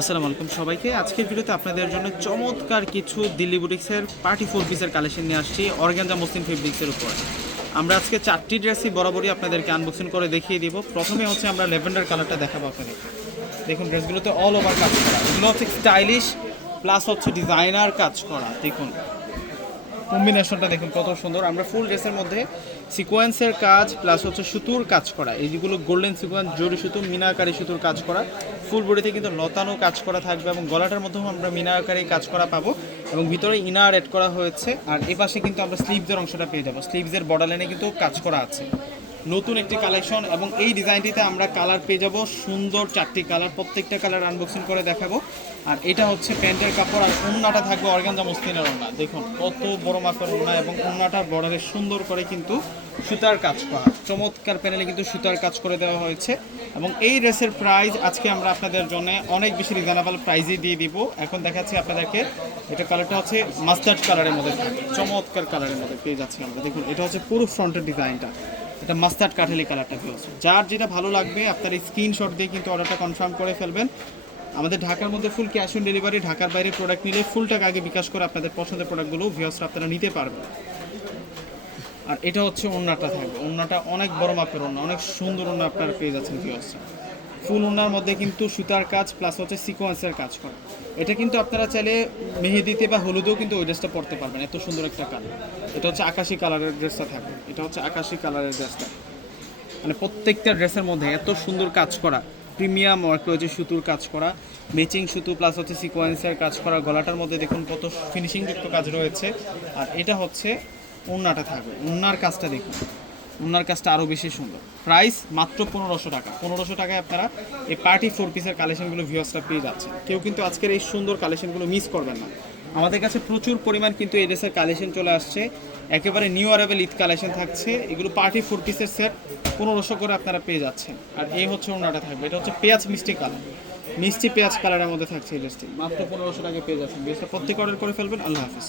আসসালামু আলাইকুম সবাইকে। আজকের ভিডিওতে আপনাদের জন্য চমৎকার কিছু দিল্লি বুটিক্সের পার্টি ফোর পিসের কালেকশন নিয়ে আসছি অর্গ্যানজা মুসলিম ফেব্রিক্সের উপর। আমরা আজকে চারটি ড্রেসই বরাবরই আপনাদেরকে আনবক্সিং করে দেখিয়ে দিব। প্রথমে হচ্ছে আমরা লেভেন্ডার কালারটা দেখাবো আপনাদের। দেখুন, ড্রেসগুলোতে অল ওভার কাজ করা। এগুলো হচ্ছে স্টাইলিশ প্লাস হচ্ছে ডিজাইনার কাজ করা। দেখুন কম্বিনেশনটা দেখুন কত সুন্দর। আমরা ফুল ড্রেসের মধ্যে সিকোয়েন্সের কাজ প্লাস হচ্ছে সুতুর কাজ করা। এই যেগুলো গোল্ডেন সিকোয়েন্স জরি সুতো মিনাকারি সুতুর কাজ করা। ফুল বডিতে কিন্তু লতানো কাজ করা থাকবে এবং গলাটার মধ্যেও আমরা মিনাকারি কাজ করা পাবো এবং ভিতরে ইনার এড করা হয়েছে। আর এ পাশে কিন্তু আমরা স্লিভসের অংশটা পেয়ে যাব। স্লিভসের বর্ডার লাইনে কিন্তু কাজ করা আছে। নতুন একটি কালেকশন এবং এই ডিজাইনটিতে আমরা কালার পেয়ে যাব। সুন্দর চারটি কালার, প্রত্যেকটা কালার আনবক্সিং করে দেখাবো। আর এটা হচ্ছে প্যান্টের কাপড় আর ওন্নাটা থাকবে অর্গানজা মসলিনের ওন্না। দেখুন, কত বড় মাপের ওন্না এবং ওন্নাটার বর্ডারে সুন্দর করে কিন্তু সুতার কাজ করা। চমৎকার প্যানেলে কিন্তু সুতার কাজ করে দেওয়া হয়েছে। এবং এই ড্রেসের প্রাইস আজকে আমরা আপনাদের জন্য অনেক বেশি রিজনেবল প্রাইজই দিয়ে দিব। এখন দেখাচ্ছি আপনাদেরকে, এটা কালারটা হচ্ছে মাস্টার্ড কালারের মধ্যে চমৎকার কালারের মধ্যে পেয়ে যাচ্ছি আমরা। দেখুন, এটা হচ্ছে পুরো ফ্রন্টের ডিজাইনটা এটা মাস্টার্ড কাঠালি কালারটা পেয়ে যার যেটা ভালো লাগবে, আপনার স্ক্রিনশট দিয়ে কিন্তু অর্ডারটা কনফার্ম করে ফেলবেন। আমাদের ঢাকার মধ্যে ফুল ক্যাশ অন ডেলিভারি ঢাকার বাইরে প্রোডাক্ট নিলে ফুল টাকা আগে বিকাশ করে আপনাদের পছন্দের প্রোডাক্টগুলো ভিউসরা আপনারা নিতে পারবেন। আর এটা হচ্ছে ওড়নাটা থাকবে। ওড়নাটা অনেক বড় মাপের ওন্না অনেক সুন্দর ওন্না আপনারা পেয়ে যাচ্ছেন ভিউসরা ফুল ওড়নার মধ্যে কিন্তু সুতার কাজ প্লাস হচ্ছে সিকোয়েন্সের কাজ করা। এটা কিন্তু আপনারা চাইলে মেহেদিতে বা হলুদেও কিন্তু ওই ড্রেসটা পরতে পারবেন, এত সুন্দর একটা কালার এটা হচ্ছে আকাশি কালারের ড্রেসটা থাকবে। এটা হচ্ছে আকাশি কালারের ড্রেসটা মানে প্রত্যেকটা ড্রেসের মধ্যে এত সুন্দর কাজ করা। প্রিমিয়াম ওয়ার্ক রয়েছে সুতুর কাজ করা ম্যাচিং সুতো প্লাস হচ্ছে সিকোয়েন্সের কাজ করা। গলাটার মধ্যে দেখুন কত ফিনিশিংযুক্ত কাজ রয়েছে। আর এটা হচ্ছে ওড়নাটা থাকবে। ওড়নার কাজটা দেখুন। ওড়নার কাজটা আরও বেশি সুন্দর। প্রাইস মাত্র পনেরোশো টাকা। পনেরোশো টাকায় আপনারা এই পার্টি ফোর পিসের কালেকশনগুলো ভিউসটা পেয়ে যাচ্ছেন। কেউ কিন্তু আজকের এই সুন্দর কালেকশনগুলো মিস করবেন না। আমাদের কাছে প্রচুর পরিমাণ কিন্তু এই ড্রেসের কালেকশন চলে আসছে। একেবারে নিউ অ্যারাইভেল ঈদ কালেকশন থাকছে। এগুলো পার্টি ফোর পিসের সেট পনেরোশো করে আপনারা পেয়ে যাচ্ছেন। আর এই হচ্ছে ওনাটা থাকবে। এটা হচ্ছে পেঁয়াজ মিষ্টি কালার মিষ্টি পেঁয়াজ কালারের মধ্যে থাকছে এই ড্রেসটি মাত্র পনেরোশো টাকা পেয়ে যাচ্ছেন। ড্রেসটা প্রত্যেক অর্ডার করে ফেলবেন। আল্লাহ হাফিজ।